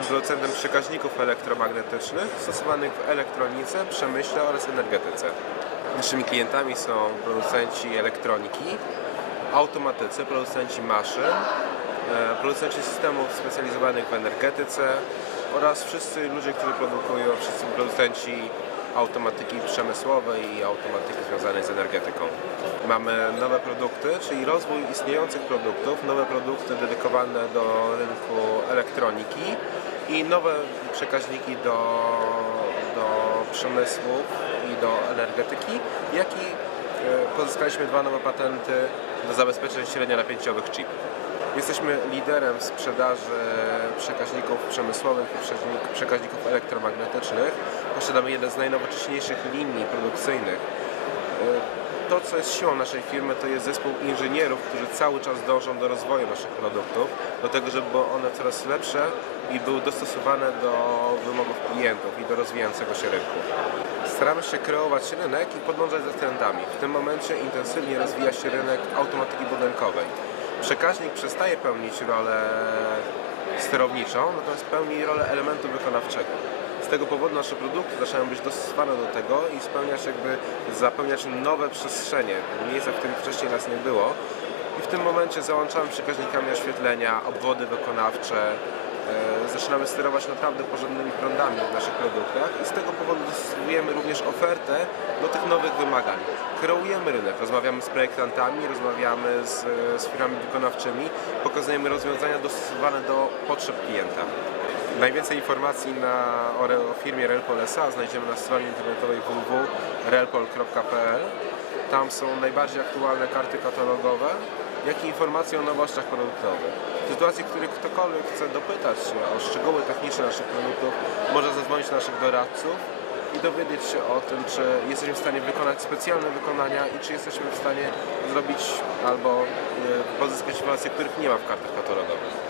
Jesteśmy producentem przekaźników elektromagnetycznych stosowanych w elektronice, przemyśle oraz energetyce. Naszymi klientami są producenci elektroniki, automatycy, producenci maszyn, e, producenci systemów specjalizowanych w energetyce oraz wszyscy ludzie, którzy produkują, wszyscy producenci automatyki przemysłowej i automatyki związanej z energetyką. Mamy nowe produkty, czyli rozwój istniejących produktów, nowe produkty dedykowane do rynku elektroniki i nowe przekaźniki do, do przemysłu i do energetyki, jak i e, pozyskaliśmy dwa nowe patenty do zabezpieczeń średnionapięciowych chip. Jesteśmy liderem w sprzedaży przekaźników przemysłowych i przekaźnik- przekaźników elektromagnetycznych. Posiadamy jeden z najnowocześniejszych linii produkcyjnych. E, To, co jest siłą naszej firmy, to jest zespół inżynierów, którzy cały czas dążą do rozwoju naszych produktów, do tego, żeby były one coraz lepsze i były dostosowane do wymogów klientów i do rozwijającego się rynku. Staramy się kreować rynek i podążać za trendami. W tym momencie intensywnie rozwija się rynek automatyki budynkowej. Przekaźnik przestaje pełnić rolę sterowniczą, natomiast pełni rolę elementu wykonawczego. Z tego powodu nasze produkty zaczynają być dostosowane do tego i spełniać jakby, zapełniać nowe przestrzenie, miejsca, w których wcześniej nas nie było. I w tym momencie załączamy przekaźnikami oświetlenia, obwody wykonawcze, e, zaczynamy sterować naprawdę porządnymi prądami w naszych produktach i z tego powodu dostosowujemy również ofertę do tych nowych wymagań. Kreujemy rynek, rozmawiamy z projektantami, rozmawiamy z, z firmami wykonawczymi, pokazujemy rozwiązania dostosowane do potrzeb klienta. Najwięcej informacji na, o, o firmie Relpol SA znajdziemy na stronie internetowej www.relpol.pl. Tam są najbardziej aktualne karty katalogowe, jak i informacje o nowościach produktowych. W sytuacji, w której ktokolwiek chce dopytać się o szczegóły techniczne naszych produktów, może zadzwonić naszych doradców i dowiedzieć się o tym, czy jesteśmy w stanie wykonać specjalne wykonania i czy jesteśmy w stanie zrobić albo e, pozyskać informacje, których nie ma w kartach katalogowych.